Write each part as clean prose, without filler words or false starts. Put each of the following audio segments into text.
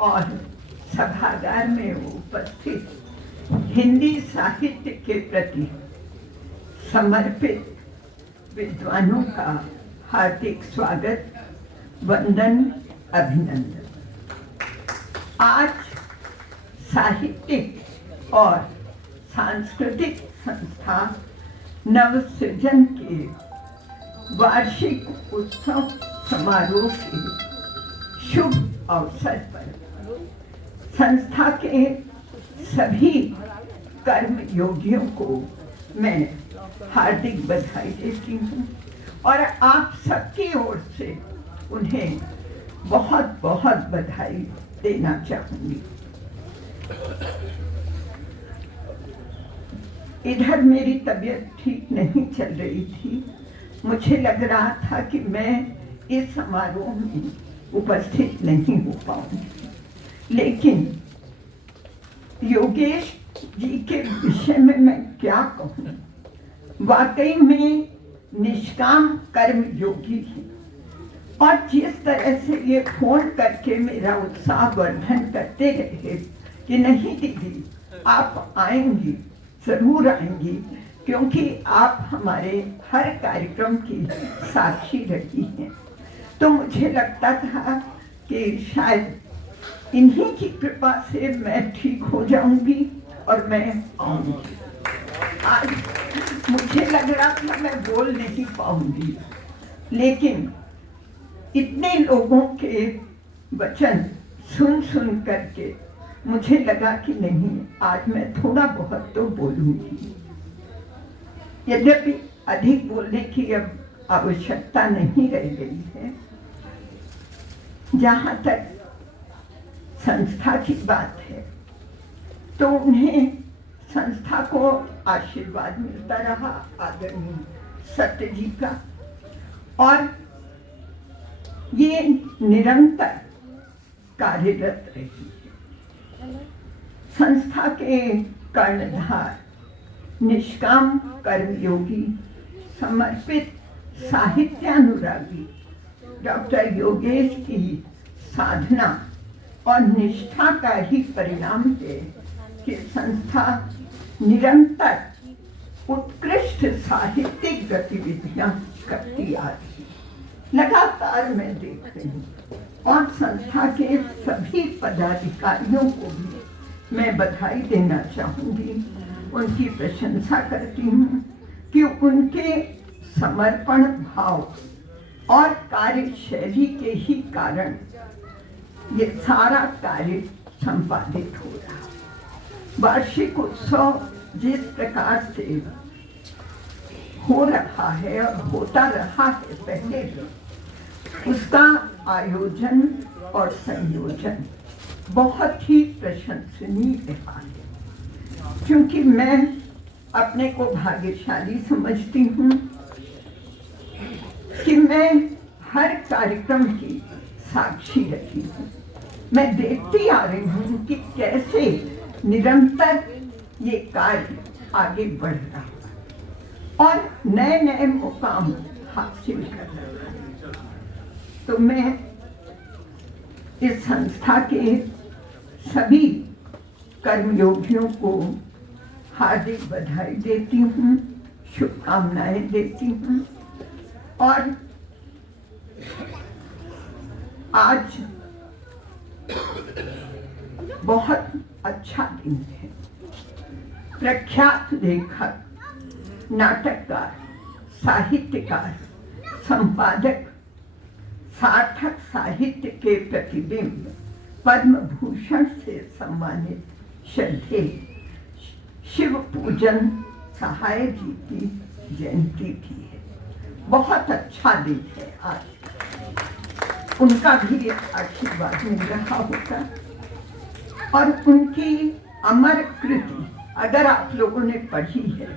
और सभागार में उपस्थित हिंदी साहित्य के प्रति समर्पित विद्वानों का हार्दिक स्वागत, वंदन, अभिनंदन। आज साहित्यिक और सांस्कृतिक संस्था नवसृजन के वार्षिक उत्सव समारोह के शुभ अवसर पर संस्था के सभी कर्म योगियों को मैं हार्दिक बधाई देती हूँ और आप सबकी ओर से उन्हें बहुत बहुत बधाई देना चाहूँगी। इधर मेरी तबीयत ठीक नहीं चल रही थी। मुझे लग रहा था कि मैं इस समारोह में उपस्थित नहीं हो पाऊंगी, लेकिन योगेश जी के विषय में मैं क्या कहूँ। वाकई में निष्काम कर्म योगी है और जिस तरह से ये फोन करके मेरा उत्साह वर्धन करते रहे कि नहीं दीदी आप आएंगी, जरूर आएंगी, क्योंकि आप हमारे हर कार्यक्रम की साक्षी रही हैं। तो मुझे लगता था कि शायद इन्हीं की कृपा से मैं ठीक हो जाऊंगी और मैं आऊंगी। आज मुझे लग रहा था मैं बोल नहीं पाऊंगी, लेकिन इतने लोगों के वचन सुन सुन करके मुझे लगा कि नहीं, आज मैं थोड़ा बहुत तो बोलूंगी। यद्यपि अधिक बोलने की अब आवश्यकता नहीं रह गई है। जहाँ तक संस्था की बात है तो उन्हें संस्था को आशीर्वाद मिलता रहा आदरणीय सत्य जी का, और ये निरंतर कार्यरत रही है। संस्था के कर्णधार निष्काम कर्मयोगी समर्पित साहित्यानुरागी डॉक्टर योगेश की साधना और निष्ठा का ही परिणाम है कि संस्था निरंतर उत्कृष्ट साहित्यिक गतिविधियां करती आ रही है। लगातार मैं देख रही हूँ और संस्था के सभी पदाधिकारियों को भी मैं बधाई देना चाहूँगी, उनकी प्रशंसा करती हूँ कि उनके समर्पण भाव और कार्यशैली के ही कारण ये सारा कार्य संपादित हो रहा है। वार्षिक उत्सव जिस प्रकार से हो रहा है और होता रहा है पहले, उसका आयोजन और संयोजन बहुत ही प्रशंसनीय रहा है। क्योंकि मैं अपने को भाग्यशाली समझती हूँ कि मैं हर कार्यक्रम की साक्षी रही हूँ। मैं देखती आ रही हूँ कि कैसे निरंतर ये कार्य आगे बढ़ रहा है और नए नए मुकाम हासिल कर रहा है। तो मैं इस संस्था के सभी कर्मयोगियों को हार्दिक बधाई देती हूँ, शुभकामनाएं देती हूँ। और आज बहुत अच्छा दिन है। प्रख्यात लेखक, नाटककार, साहित्यकार, संपादक, सार्थक साहित्य के प्रतिबिंब पद्म भूषण से सम्मानित श्रद्धेय शिव पूजन सहाय जी की जयंती भी है। बहुत अच्छा दिन है आज। उनका भी आशीर्वाद मिल रहा होगा और उनकी अमर कृति अगर आप लोगों ने पढ़ी है,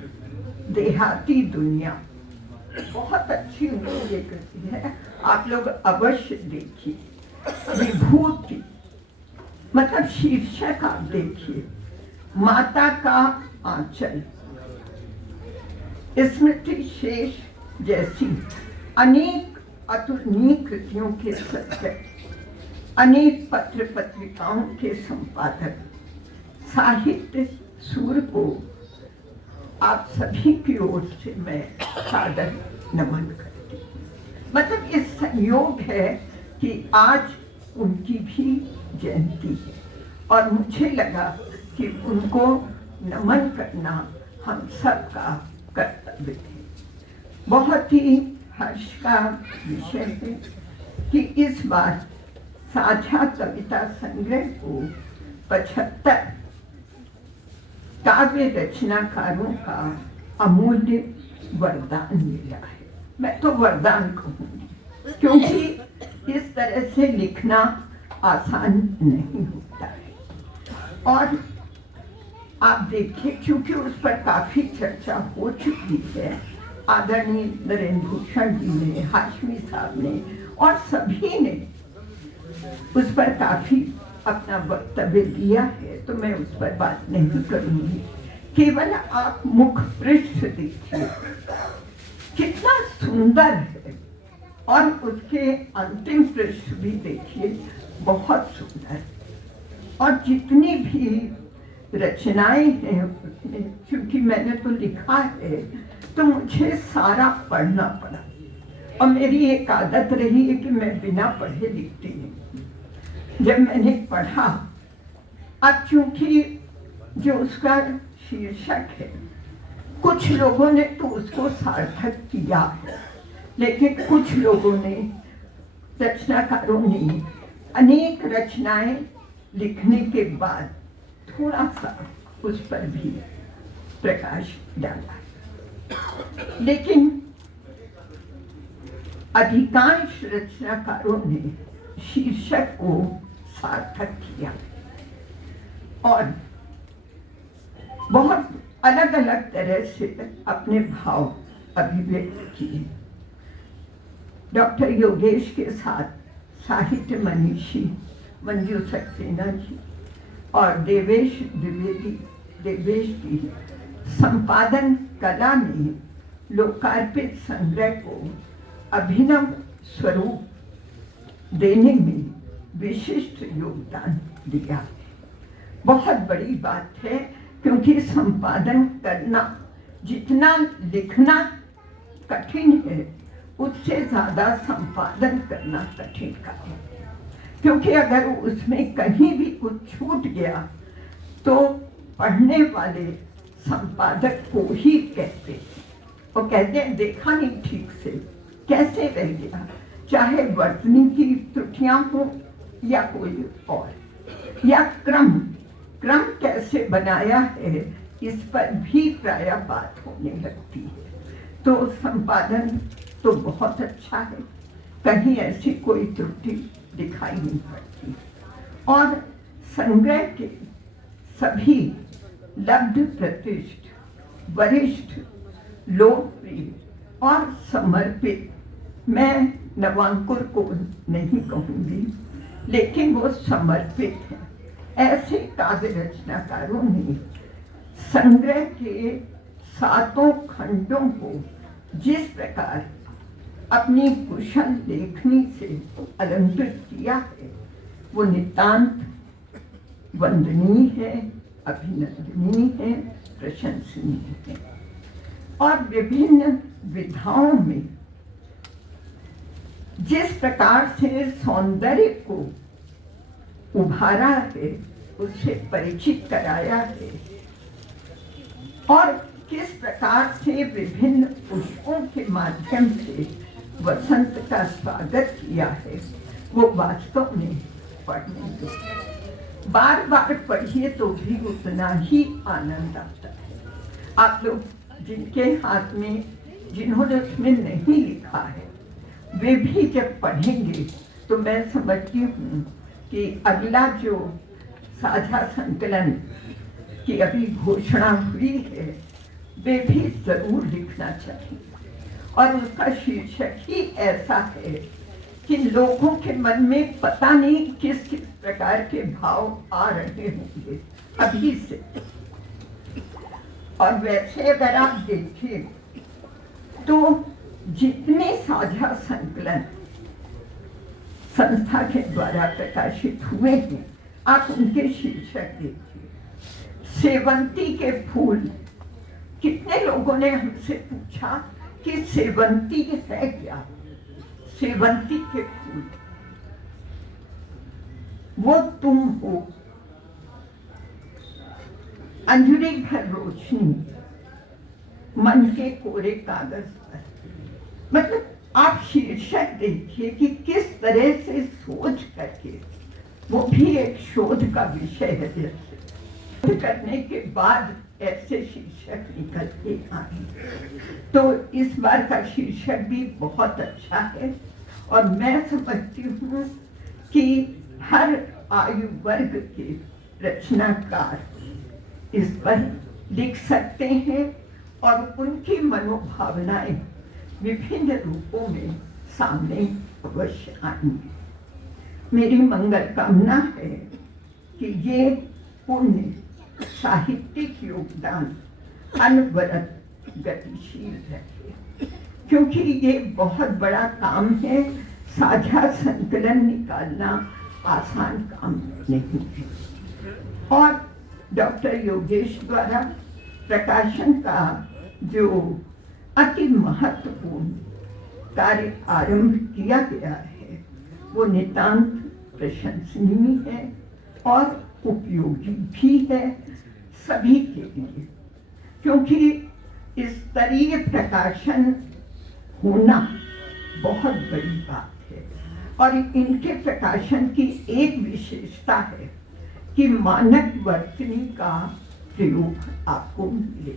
देहाती दुनिया, बहुत अच्छी उन्होंने ये कृति है, आप लोग अवश्य देखिए। विभूति मतलब शीर्षक आप देखिए, माता का आंचल, स्मृति शेष जैसी अनेक अतुलनीय कृतियों के सत्य अनेक पत्र पत्रिकाओं के संपादक साहित्य सूर को आप सभी की ओर से मैं सादर नमन करती हूँ। मतलब ये संयोग है कि आज उनकी भी जयंती है और मुझे लगा कि उनको नमन करना हम सबका कर्तव्य है। बहुत ही हर्ष का विषय है कि इस बार साझा कविता संग्रह को 75 काव्य रचनाकारों का अमूल्य वरदान मिला है। मैं तो वरदान कहूंगी, क्योंकि इस तरह से लिखना आसान नहीं होता है। और आप देखिए, क्योंकि उस पर काफी चर्चा हो चुकी है, आदरणीय नरेंद्र भूषण जी ने, हाशमी साहब ने और सभी ने उस पर काफी अपना वक्तव्य दिया है, तो मैं उस पर बात नहीं करूंगी। केवल आप मुख पृष्ठ देखिए कितना सुंदर है, और उसके अंतिम पृष्ठ भी देखिए बहुत सुंदर। और जितनी भी रचनाएं हैं उसमें, क्योंकि मैंने तो लिखा है तो मुझे सारा पढ़ना पड़ा, और मेरी एक आदत रही है कि मैं बिना पढ़े लिखती नहीं। जब मैंने पढ़ा, अब चूंकि जो उसका शीर्षक है, कुछ लोगों ने तो उसको सार्थक किया है, लेकिन कुछ लोगों ने, रचनाकारों ने अनेक रचनाएं लिखने के बाद थोड़ा सा उस पर भी प्रकाश डाला। लेकिन अधिकांश रचनाकारों ने शीर्षक को सार्थक किया और बहुत अलग अलग तरह से अपने भाव अभिव्यक्त किए। डॉक्टर योगेश के साथ साहित्य मनीषी मंजू सक्सेना जी और देवेश की संपादन कला में लोकार्पित संग्रह को अभिनव स्वरूप देने में विशिष्ट योगदान दिया। बहुत बड़ी बात है, क्योंकि संपादन करना, जितना लिखना कठिन है उससे ज्यादा संपादन करना कठिन काम है। क्योंकि अगर उसमें कहीं भी कुछ छूट गया तो पढ़ने वाले संपादक को ही कहते हैं, वो कहते हैं देखा नहीं ठीक से, कैसे रह गया, चाहे वर्तनी की त्रुटियां हो या कोई और, या क्रम कैसे बनाया है, इस पर भी प्राय बात होने लगती है। तो संपादन तो बहुत अच्छा है, कहीं ऐसी कोई त्रुटि दिखाई नहीं पड़ती। और संग्रह के सभी लब्ध प्रतिष्ठ, वरिष्ठ, लोकप्रिय और समर्पित, मैं नवांकुर को नहीं कहूंगी, लेकिन वो समर्पित है, ऐसे काव्य रचनाकारों ने संग्रह के 7 खंडों को जिस प्रकार अपनी कुशल लेखनी से अलंकृत किया है, वो नितांत वंदनीय है, अभिनंदनीय है, प्रशंसनीय है। और विभिन्न विधाओं में जिस प्रकार से सौंदर्य को उभारा है, उससे परिचित कराया है, और किस प्रकार से विभिन्न पुष्पों के माध्यम से वसंत का स्वागत किया है, वो वास्तव में पढ़ने योग्य। बार बार पढ़िए तो भी उतना ही आनंद आता है। आप लोग जिनके हाथ में, जिन्होंने उसमें नहीं लिखा है, वे भी जब पढ़ेंगे तो मैं समझती हूँ कि अगला जो साझा संकलन की अभी घोषणा हुई है, वे भी जरूर लिखना चाहिए। और उसका शीर्षक ही ऐसा है कि लोगों के मन में पता नहीं किस किस प्रकार के भाव आ रहे होंगे अभी से। और वैसे अगर आप देखें तो जितने साझा संकलन संस्था के द्वारा प्रकाशित हुए हैं। आप उनके शीर्षक देखिए। सेवंती के फूल। कितने लोगों ने हमसे पूछा कि सेवंती है क्या? सेवंती के फूल वो तुम हो, अंजुरी भर रोशनी मन के कोरे कागज पर। मतलब आप शीर्षक देखिए कि किस तरह से सोच करके, वो भी एक शोध का विषय है, जैसे करने के बाद ऐसे शीर्षक निकल के आए। तो इस बार का शीर्षक भी बहुत अच्छा है और मैं समझती हूँ कि हर आयु वर्ग के रचनाकार इस पर लिख सकते हैं और उनकी मनोभावनाएं विभिन्न रूपों में सामने अवश्य आएंगी। मेरी मंगल कामना है कि ये पुण्य साहित्यिक योगदान अनवरत गतिशील रहे, क्योंकि ये बहुत बड़ा काम है। साझा संकलन निकालना आसान काम नहीं है। और डॉक्टर योगेश द्वारा प्रकाशन का जो अति महत्वपूर्ण कार्य आरंभ किया गया है वो नितांत प्रशंसनीय है और उपयोगी भी है सभी के लिए, क्योंकि इस स्तरीय प्रकाशन होना बहुत बड़ी बात है। और इनके प्रकाशन की एक विशेषता है कि मानक वर्तनी का प्रयोग आपको मिले,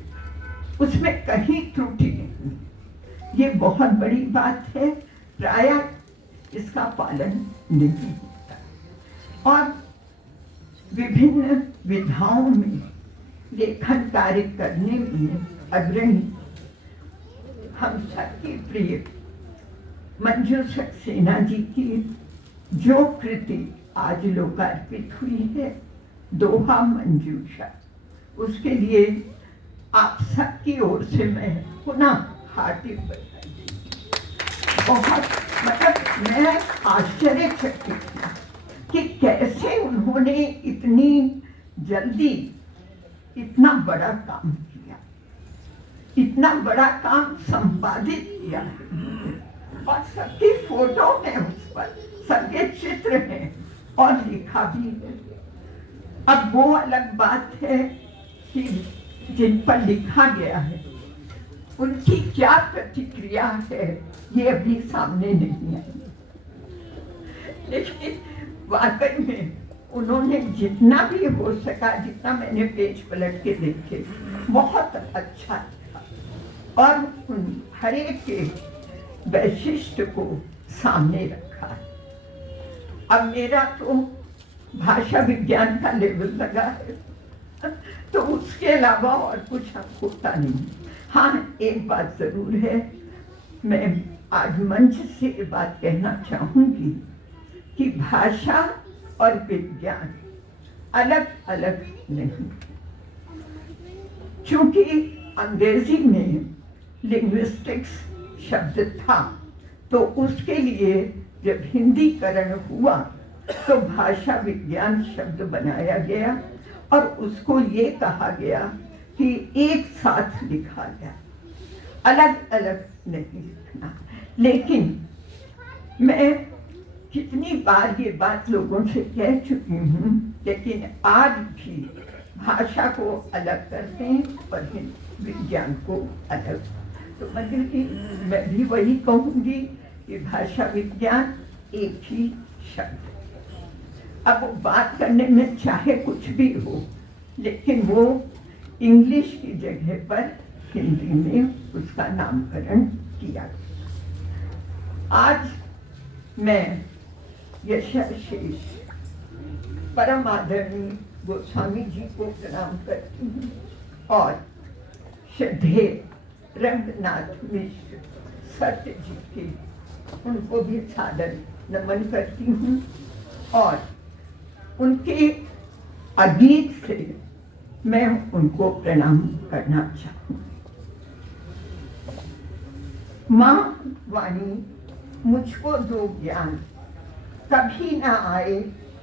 उसमें कहीं त्रुटि नहीं। ये बहुत बड़ी बात है, प्रायः इसका पालन नहीं होता। और विभिन्न विधाओं में लेखन कार्य करने में अग्रणी हम सबकी प्रिय मंजू सक्सेना जी की जो कृति आज लोकार्पित हुई है, दोहा मंजूषा, उसके लिए आप सबकी ओर से मैं पुनः हार्दिक बधाई। बहुत मतलब मैं आश्चर्यचकित थी कि कैसे उन्होंने इतनी जल्दी इतना बड़ा काम किया, इतना बड़ा काम संपादित किया और सबकी फोटो है उस पर, सबके चित्र हैं और लिखा भी है। अब वो अलग बात है कि जिन पर लिखा गया है उनकी क्या प्रतिक्रिया है ये अभी सामने नहीं आई, लेकिन वाकई में उन्होंने जितना भी हो सका, जितना मैंने पेज पलट के देखे, बहुत अच्छा था और उन हर एक के वैशिष्ट को सामने रखा। अब मेरा तो भाषा विज्ञान का लेवल लगा है तो उसके अलावा और कुछ होता नहीं। हाँ, एक बात जरूर है, मैं आज मंच से ये बात कहना चाहूंगी कि भाषा और विज्ञान अलग अलग नहीं। क्योंकि अंग्रेजी में लिंग्विस्टिक्स शब्द था तो उसके लिए जब हिंदीकरण हुआ तो भाषा विज्ञान शब्द बनाया गया और उसको ये कहा गया कि एक साथ लिखा गया, अलग अलग नहीं लिखना। लेकिन मैं कितनी बार ये बात लोगों से कह चुकी हूँ, लेकिन आज भी भाषा को अलग करते हैं और विज्ञान को अलग। तो मतलब कि मैं भी वही कहूँगी कि भाषा विज्ञान एक ही शब्द। अब वो बात करने में चाहे कुछ भी हो, लेकिन वो इंग्लिश की जगह पर हिंदी में उसका नामकरण किया। आज मैं यशाशेष परम आदरणीय गोस्वामी जी को प्रणाम करती हूँ और श्रद्धेय रंगनाथ मिश्र सत्य जी के उनको भी सादर नमन करती हूँ और उनके अगीत से मैं उनको प्रणाम करना चाहूँ। माँ वाणी मुझको दो ज्ञान, कभी ना आए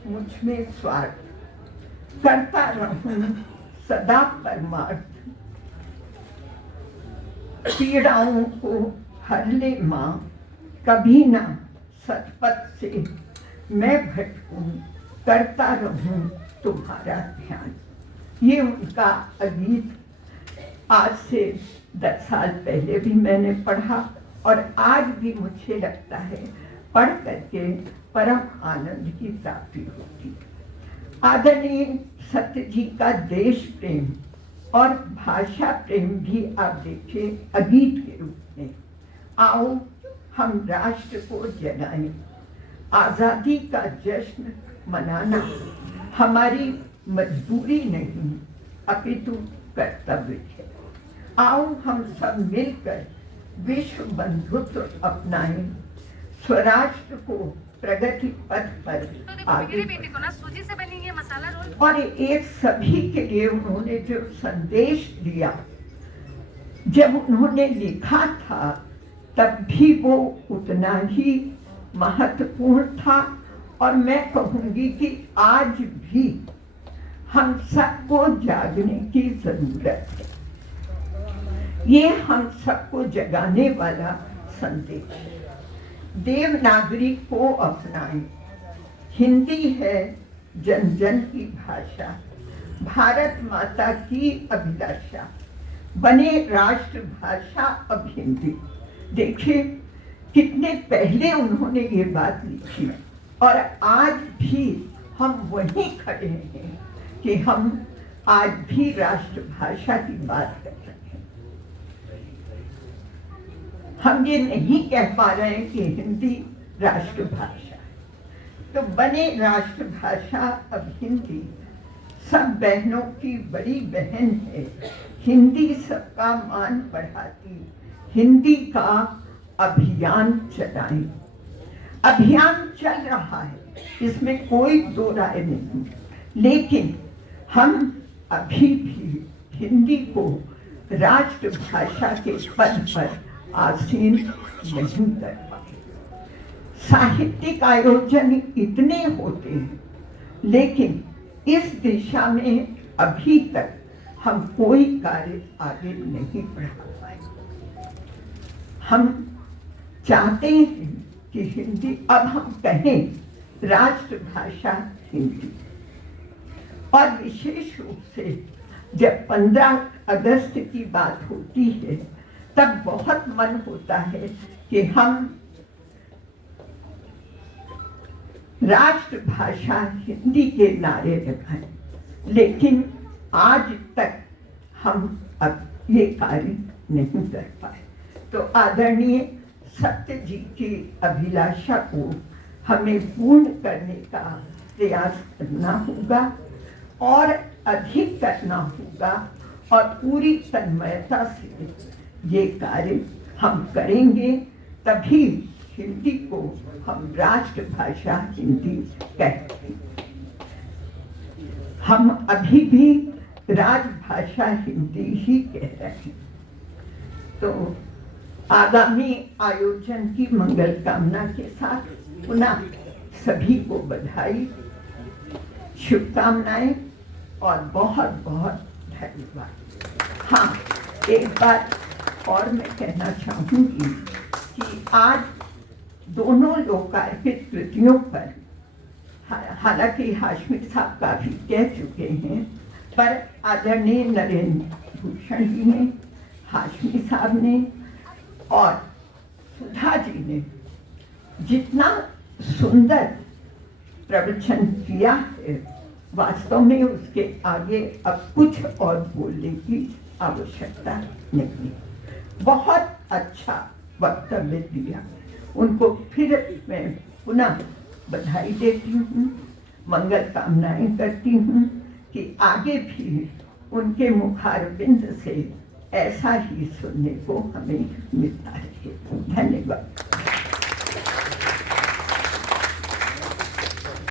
मुझ में स्वार्थ, करता रहूं सदा परमार्थ। पीड़ाओं को हर ले माँ, कभी ना सतपथ से मैं भटकूं, करता रहूं तुम्हारा ध्यान। ये उनका गीत आज से 10 साल पहले भी मैंने पढ़ा और आज भी मुझे लगता है पढ़ करके परम आनंद की प्राप्ति होती। आदरणीय सत्य जी का देश प्रेम और भाषा प्रेम भी आप देखिए अगीत के रूप में। आओ हम राष्ट्र को जगाएं, आजादी का जश्न मनाना हमारी मजबूरी नहीं अपितु कर्तव्य है। आओ हम सब मिलकर विश्व बंधुत्व अपनाएं, स्वराष्ट्र को प्रगति पथ पर आगे बेटे को ना सूजी से बनी ये मसाला रोल। और एक सभी के लिए उन्होंने जो संदेश दिया, जब उन्होंने लिखा था तब भी वो उतना ही महत्वपूर्ण था। और मैं कहूंगी कि आज भी हम सबको जागने की जरूरत है। ये हम सबको जगाने वाला संदेश है। देवनागरी को अपनाएं, हिंदी है जन जन की भाषा, भारत माता की अभिलाषा, बने राष्ट्र भाषा अब हिंदी। देखिए कितने पहले उन्होंने ये बात लिखी और आज भी हम वहीं खड़े हैं कि हम आज भी राष्ट्रभाषा की बात कर रहे हैं। हम ये नहीं कह पा रहे हैं कि हिंदी राष्ट्रभाषा है। तो बने राष्ट्रभाषा अब हिंदी, सब बहनों की बड़ी बहन है, हिंदी सबका मान बढ़ाती, हिंदी का अभियान चलाएं। अभियान चल रहा है, इसमें कोई दो राय नहीं, लेकिन हम अभी भी हिंदी को राष्ट्रभाषा के पद पर आसीन नहीं कर पाए। साहित्यिक आयोजन इतने होते हैं, लेकिन इस दिशा में अभी तक हम कोई कार्य आगे नहीं बढ़ा पाए। हम चाहते हैं कि हिंदी, अब हम कहें राष्ट्रभाषा हिंदी। और विशेष रूप से जब 15 अगस्त की बात होती है तब बहुत मन होता है कि हम राष्ट्रभाषा हिंदी के नारे लगाएं, लेकिन आज तक हम अब ये कार्य नहीं कर पाए। तो आदरणीय सत्य जी की अभिलाषा को हमें पूर्ण करने का प्रयास करना होगा और अधिक करना होगा, और पूरी तन्मयता से ये कार्य हम करेंगे, तभी हिंदी को हम राष्ट्रभाषा हिंदी कहते हैं। हम अभी भी राजभाषा हिंदी ही कह रहे हैं। तो आगामी आयोजन की मंगल कामना के साथ पुनः सभी को बधाई, शुभकामनाएं और बहुत बहुत धन्यवाद। हाँ, एक बात और मैं कहना चाहूँगी कि आज दोनों लोकार्पित कृतियों पर, हालांकि हाशमी साहब काफी कह चुके हैं, पर आदरणीय नरेंद्र भूषण जी ने, हाशमी साहब ने और सुधा जी ने जितना सुंदर प्रवचन किया है, वास्तव में उसके आगे अब कुछ और बोलने की आवश्यकता नहीं। बहुत अच्छा वक्तव्य दिया, उनको फिर मैं पुनः बधाई देती हूँ, मंगल कामनाएं करती हूँ कि आगे भी उनके मुखारबिंद से ऐसा ही सुनने को हमें मिलता रहे। धन्यवाद।